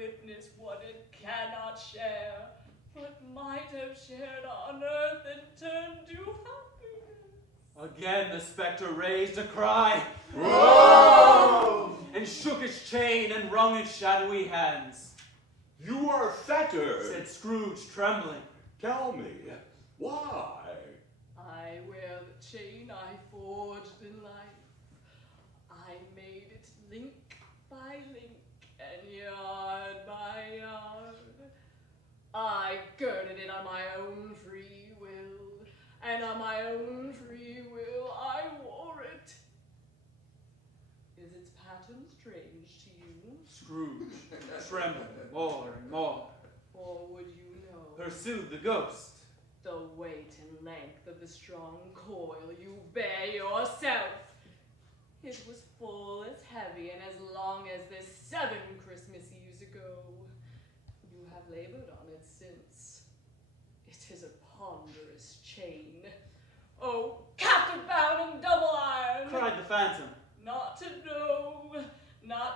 witness what it cannot share, but might have shared on earth and turned to happiness. Again the spectre raised a cry. Whoa! And shook its chain and wrung its shadowy hands. You are fettered, said Scrooge, trembling. Tell me, why? I wear the chain I forged in life. I made it link by link and yard by yard. I girded it on my own free will, and on my own free will I wore it. Is its pattern strange to you? Scrooge, trembling more and more. Or would you know? Pursued the ghost. The weight and length of the strong coil you bear yourself. It was full as heavy and as long as this 7 Christmas Eves ago. You have labored on it since. It is a ponderous chain. Oh, captive bound and double iron! Cried the phantom. Not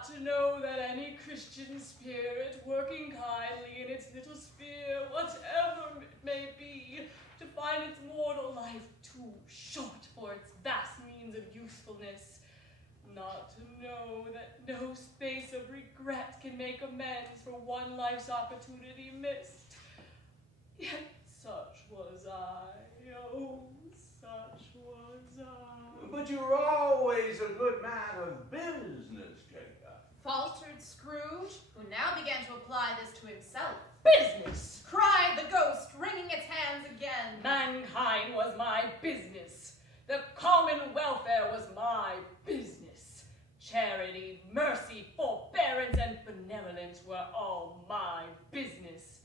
to know that any Christian spirit working kindly in its little sphere, whatever it may be, to find its mortal life too short for its vast means of usefulness. Not to know that no space of regret can make amends for one life's opportunity missed. Yet such was I, oh, such was I. But you're always a good man of business, Jacob. Faltered Scrooge, who now began to apply this to himself. Business! Cried the ghost, wringing its hands again. Mankind was my business. The common welfare was my business. Charity, mercy, forbearance, and benevolence were all my business.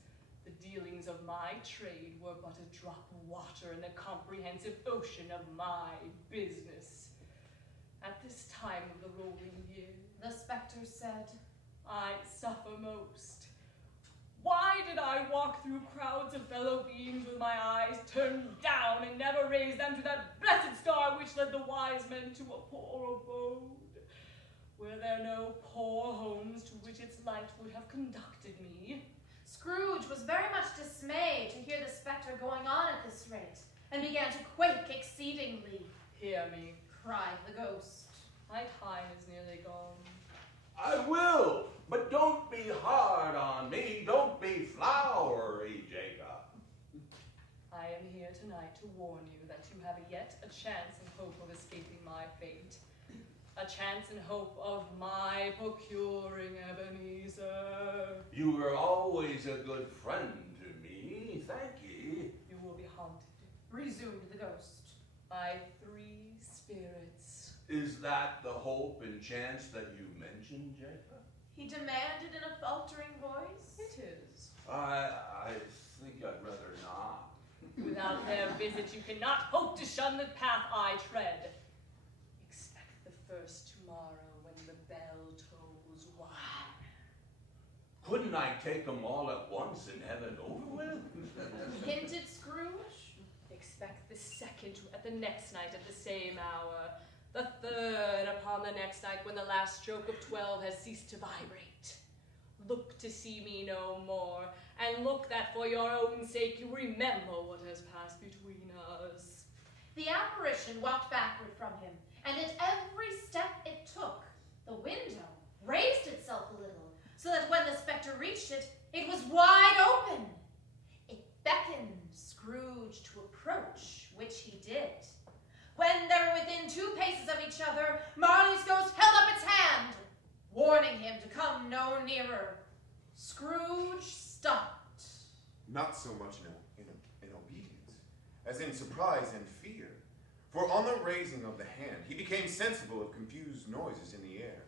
The dealings of my trade were but a drop of water in the comprehensive ocean of my business. At this time of the rolling year, the spectre said, I suffer most. Why did I walk through crowds of fellow beings with my eyes turned down and never raise them to that blessed star which led the wise men to a poor abode? Were there no poor homes to which its light would have conducted me? Scrooge was very much dismayed to hear the spectre going on at this rate, and began to quake exceedingly. Hear me, cried the ghost. My time is nearly gone. I will, but don't be hard on me. Don't be flowery, Jacob. I am here tonight to warn you that you have yet a chance and hope of escaping my fate. A chance and hope of my procuring Ebenezer. You were always a good friend to me. Thank you. You will be haunted, resumed the ghost, by 3 spirits. Is that the hope and chance that you mentioned, Jacob? He demanded in a faltering voice. It is. I think I'd rather not. Without their visit, you cannot hope to shun the path I tread. Expect the first tomorrow when the bell tolls 1. Couldn't I take them all at once and have it over with? Hinted Scrooge. Expect the second at the next night at the same hour. The third upon the next night when the last stroke of 12 has ceased to vibrate. Look to see me no more, and look that for your own sake you remember what has passed between us. The apparition walked backward from him, and at every step it took, the window raised itself a little, so that when the spectre reached it, it was wide open. It beckoned Scrooge to approach, which he did. When they were within 2 paces of each other, Marley's ghost held up its hand, warning him to come no nearer. Scrooge stopped. Not so much in obedience, as in surprise and fear. For on the raising of the hand, he became sensible of confused noises in the air,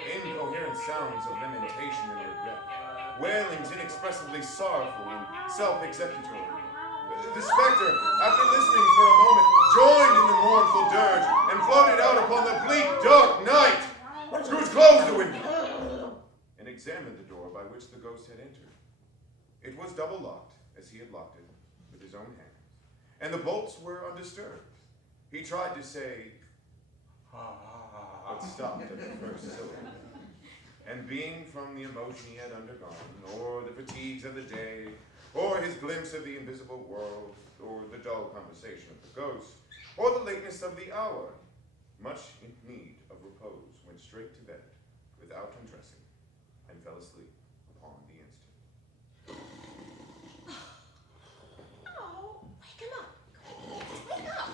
incoherent sounds of lamentation and regret, wailings inexpressibly sorrowful and self-executory. The spectre, after listening for a moment, joined in the mournful dirge and floated out upon the bleak, dark night. Scrooge closed the window and examined the door by which the ghost had entered. It was double locked, as he had locked it with his own hands, and the bolts were undisturbed. He tried to say, but stopped at the first syllable. and being from the emotion he had undergone, or the fatigues of the day, or his glimpse of the invisible world, or the dull conversation of the ghost, or the lateness of the hour, much in need of repose, went straight to bed, without undressing, and fell asleep upon the instant. Oh, wake him up. Wake up.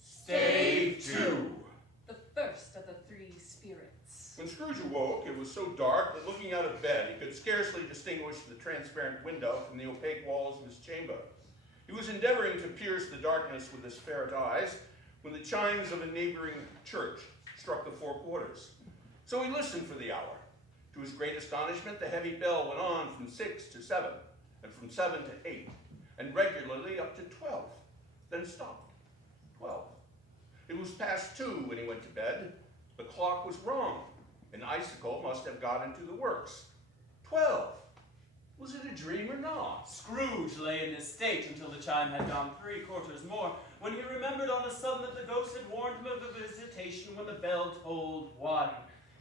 Stave 2. The first of the three spirits. When Scrooge awoke, it was so dark that looking out of bed, he could scarcely distinguish the transparent window from the opaque walls of his chamber. He was endeavoring to pierce the darkness with his ferret eyes when the chimes of a neighboring church struck the 4 quarters. So he listened for the hour. To his great astonishment, the heavy bell went on from 6 to 7, and from 7 to 8, and regularly up to 12, then stopped. 12. It was past 2 when he went to bed. The clock was wrong. An icicle must have got into the works. 12. Was it a dream or not? Scrooge lay in his state until the chime had gone 3 quarters more, when he remembered on a sudden that the ghost had warned him of a visitation when the bell tolled 1.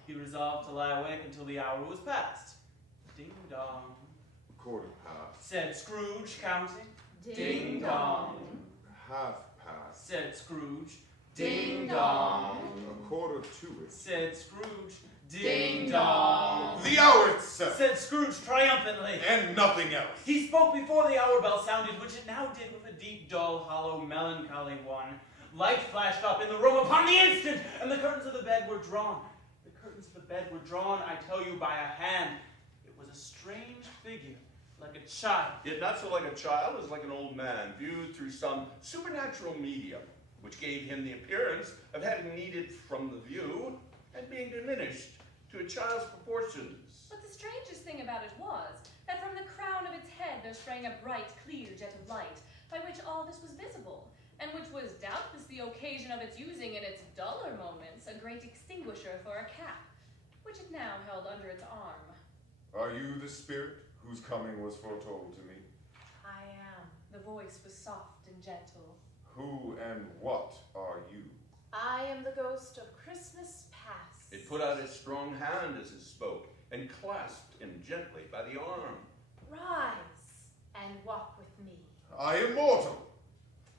He resolved to lie awake until the hour was past. Ding dong, 1/4 said Scrooge, counting. Ding dong. 1/2 past. Said Scrooge. Ding dong. 1/4 to it. Said Scrooge. Ding dong. The hour itself, Said Scrooge triumphantly. and nothing else. He spoke before the hour bell sounded, which it now did with a deep, dull, hollow, melancholy one. Light flashed up in the room upon the instant, and the curtains of the bed were drawn. The curtains of the bed were drawn, I tell you, by a hand. It was a strange figure, like a child. Yet not so like a child as like an old man, viewed through some supernatural medium, which gave him the appearance of having needed from the view and being diminished to a child's proportions. But the strangest thing about it was that from the crown of its head there sprang a bright, clear jet of light, by which all this was visible, and which was doubtless the occasion of its using in its duller moments a great extinguisher for a cap, which it now held under its arm. Are you the spirit whose coming was foretold to me? I am. The voice was soft and gentle. Who and what are you? I am the ghost of Christmas past. It put out its strong hand as it spoke, and clasped him gently by the arm. Rise and walk with me. I am mortal,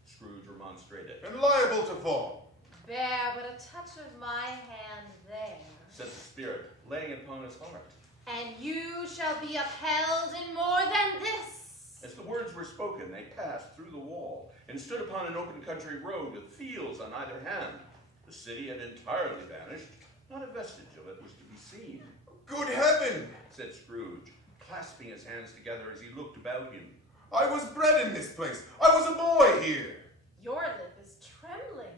Scrooge remonstrated. and liable to fall. Bear but a touch of my hand there, Said the spirit, laying it upon his heart. and you shall be upheld in more than this. As the words were spoken, they passed through the wall and stood upon an open country road with fields on either hand. The city had entirely vanished. Not a vestige of it was to be seen. Good heaven! Said Scrooge, clasping his hands together as he looked about him. I was bred in this place. I was a boy here. Your lip is trembling.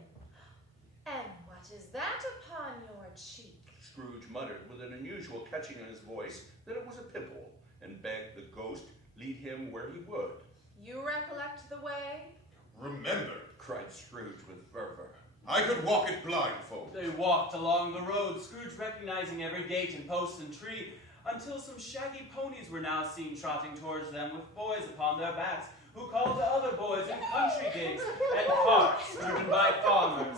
And what is that upon your cheek? Scrooge muttered with an unusual catching in his voice that it was a pimple, and begged the ghost lead him where he would. You recollect the way? Remember, Cried Scrooge with fervor. I could walk it blindfold. They walked along the road, Scrooge recognizing every gate and post and tree, until some shaggy ponies were now seen trotting towards them with boys upon their backs, who called to other boys in country gigs and carts driven by farmers.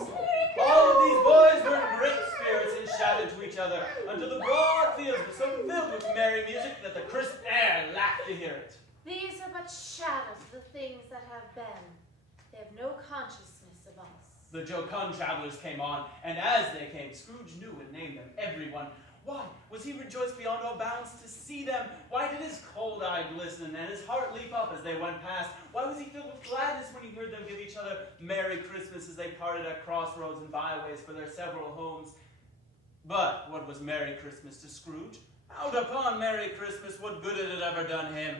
All of these boys were in great spirits and shouted to each other until the broad fields were so filled with merry music that the crisp air laughed to hear it. These are but shadows of the things that have been. They have no consciousness of us. The jocund travelers came on, and as they came, Scrooge knew and named them, everyone. Why was he rejoiced beyond all bounds to see them? Why did his cold eye glisten and his heart leap up as they went past? Why was he filled with gladness when he heard them give each other Merry Christmas as they parted at crossroads and byways for their several homes? But what was Merry Christmas to Scrooge? Out upon Merry Christmas, what good had it ever done him?